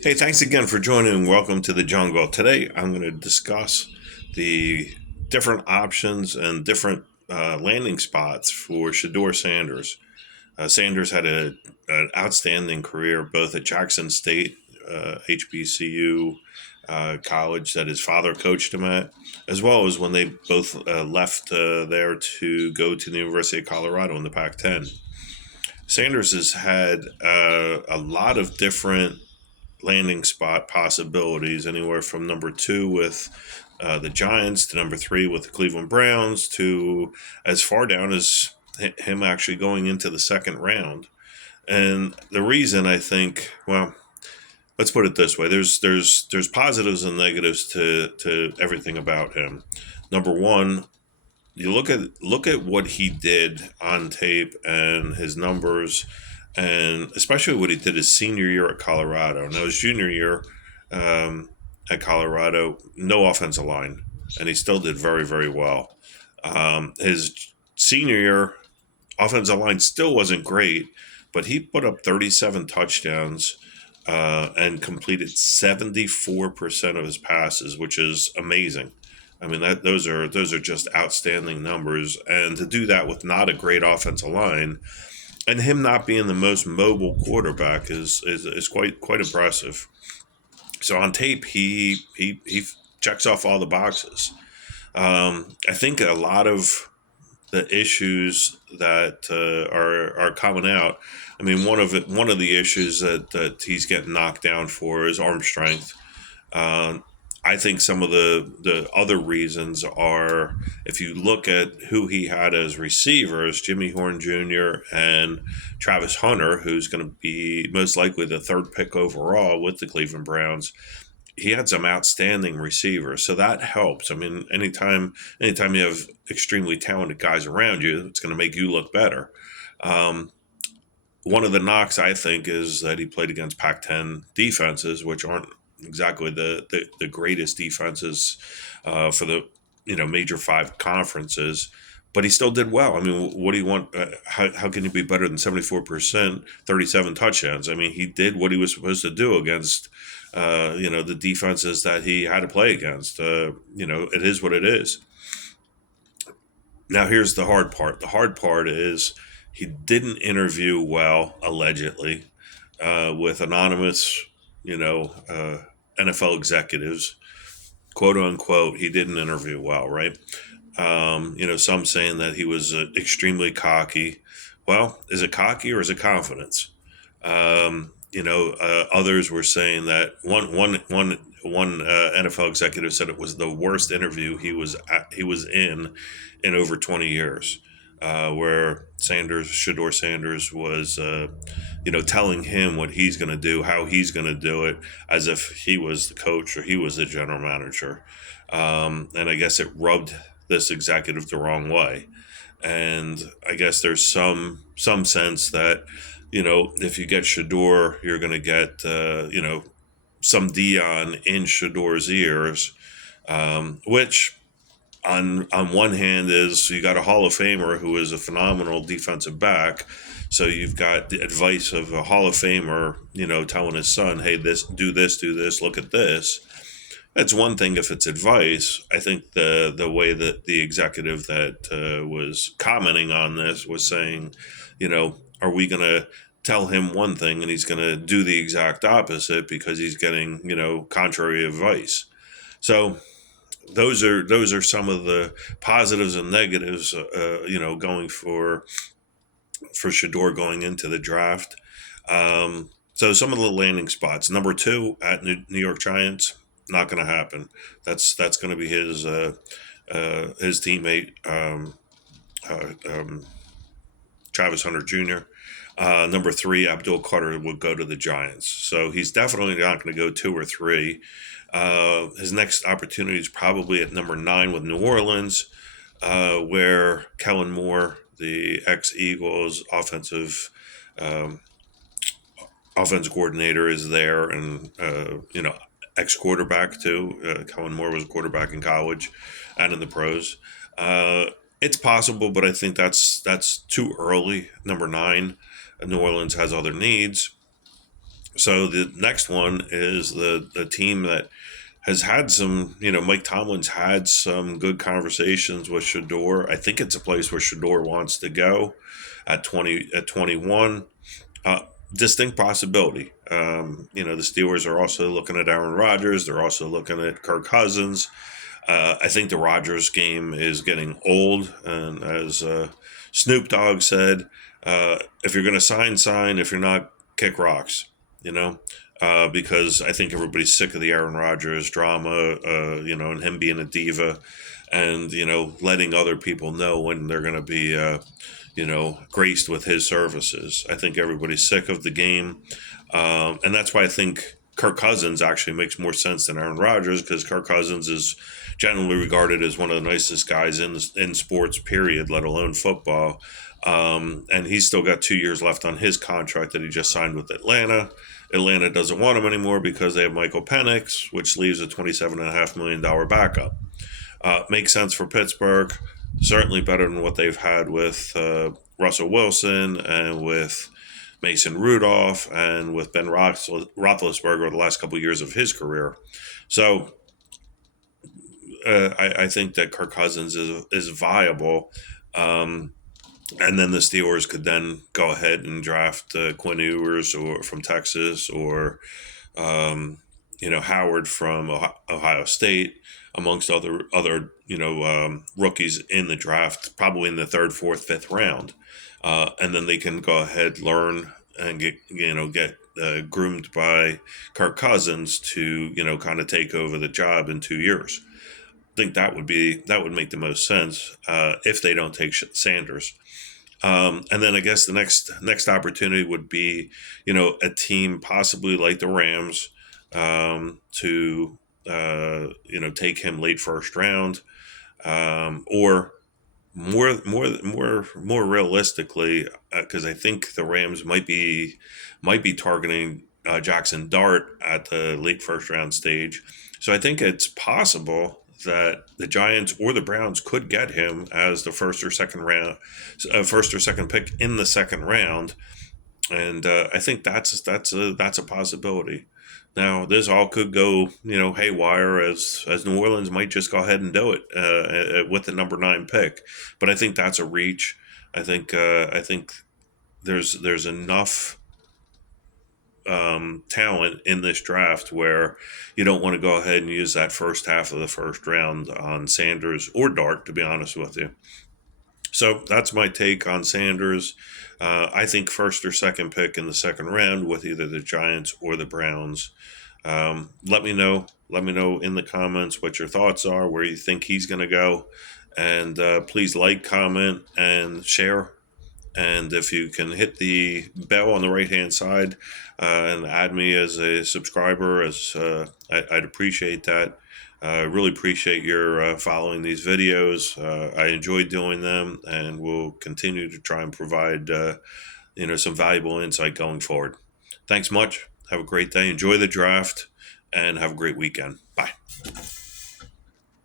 Hey, thanks again for joining and welcome to the jungle. Today I'm going to discuss the different options and different landing spots for Shadeur Sanders. Sanders had an outstanding career both at Jackson State, HBCU college that his father coached him at, as well as when they both left there to go to the University of Colorado in the Pac 10. Sanders has had a lot of different landing spot possibilities, anywhere from number two with the Giants to number three with the Cleveland Browns to as far down as him actually going into the second round. And the reason I think, well, let's put it this way: there's positives and negatives to everything about him. Number one, you look at what he did on tape and his numbers, and especially what he did his senior year at Colorado. Now his junior year at Colorado, no offensive line, and he still did very very well. His senior year, offensive line still wasn't great, but he put up 37 touchdowns. And completed 74% of his passes, which is amazing. I mean that those are just outstanding numbers, and to do that with not a great offensive line and him not being the most mobile quarterback is quite impressive. So on tape, he checks off all the boxes. I think a lot of the issues that are coming out. I mean, one of the issues that he's getting knocked down for is arm strength. Uh, I think some of the other reasons are if you look at who he had as receivers, Jimmy Horn Jr. and Travis Hunter, who's going to be most likely the third pick overall with the Cleveland Browns. He had some outstanding receivers, so that helps. I mean, anytime you have extremely talented guys around you, it's going to make you look better. Um, One of the knocks I think is that he played against Pac-10 defenses, which aren't exactly the greatest defenses for the major five conferences. But he still did well. I mean, what do you want? How can you be better than 74%, 37 touchdowns? I mean, he did what he was supposed to do against the defenses that he had to play against. It is what it is. Now, here's the hard part. The hard part is he didn't interview well, allegedly, with anonymous, NFL executives, quote unquote. He didn't interview well, right? Some saying that he was extremely cocky. Well, is it cocky or is it confidence? Others were saying that one NFL executive said it was the worst interview he was in over 20 years, where Shadeur Sanders was, telling him what he's going to do, how he's going to do it, as if he was the coach or he was the general manager. And I guess it rubbed this executive the wrong way. And I guess there's some sense that if you get Shadeur, you're going to get some Dion in Shadeur's ears, which on one hand is you got a Hall of Famer who is a phenomenal defensive back. So you've got the advice of a Hall of Famer, telling his son, "Hey, do this, look at this." That's one thing if it's advice. I think the way that the executive that was commenting on this was saying, are we going to tell him one thing and he's going to do the exact opposite because he's getting, contrary advice? So those are some of the positives and negatives, going for Shadeur going into the draft. So some of the landing spots. Number two at New York Giants, not going to happen. That's going to be his teammate, Travis Hunter Jr. Number three, Abdul Carter would go to the Giants. So he's definitely not going to go two or three. His next opportunity is probably at number nine with New Orleans, where Kellen Moore, the ex-Eagles um, offense coordinator, is there, and ex-quarterback too. Kellen Moore was a quarterback in college and in the pros. It's possible, but I think that's too early. Number nine, New Orleans has other needs. So the next one is the team that has had some, Mike Tomlin's had some good conversations with Shadeur. I think it's a place where Shadeur wants to go at 21. Uh, Distinct possibility. The Steelers are also looking at Aaron Rodgers. They're also looking at Kirk Cousins. I think the Rodgers game is getting old, and as Snoop Dogg said, if you're going to sign. If you're not, kick rocks. You know, because I think everybody's sick of the Aaron Rodgers drama. And him being a diva, and letting other people know when they're going to be. Graced with his services. I think everybody's sick of the game. And that's why I think Kirk Cousins actually makes more sense than Aaron Rodgers, because Kirk Cousins is generally regarded as one of the nicest guys in sports, period, let alone football. And he's still got 2 years left on his contract that he just signed with Atlanta. Atlanta doesn't want him anymore because they have Michael Penix, which leaves a $27.5 million backup. Makes sense for Pittsburgh. Certainly better than what they've had with Russell Wilson and with Mason Rudolph and with Ben Roethlisberger the last couple of years of his career. So I think that Kirk Cousins is viable. And then the Steelers could then go ahead and draft Quinn Ewers or from Texas, or Howard from Ohio State, amongst other rookies in the draft, probably in the third, fourth, fifth round, and then they can go ahead, learn, and get groomed by Kirk Cousins to kind of take over the job in 2 years. I think that would make the most sense if they don't take Sanders. And then I guess the next opportunity would be, a team possibly like the Rams, to take him late first round, or more realistically, because I think the Rams might be targeting Jackson Dart at the late first round stage. So I think it's possible that the Giants or the Browns could get him as the first or second pick in the second round, and I think that's a possibility. Now, this all could go, haywire, as New Orleans might just go ahead and do it with the number 9 pick. But I think that's a reach. I think there's enough talent in this draft where you don't want to go ahead and use that first half of the first round on Sanders or Dart, to be honest with you. So that's my take on Sanders. I think first or second pick in the second round with either the Giants or the Browns. Let me know. Let me know in the comments what your thoughts are, where you think he's going to go. And please like, comment, and share. And if you can hit the bell on the right hand side and add me as a subscriber, I'd appreciate that. I really appreciate your following these videos. I enjoy doing them, and will continue to try and provide some valuable insight going forward. Thanks much. Have a great day. Enjoy the draft, and have a great weekend. Bye.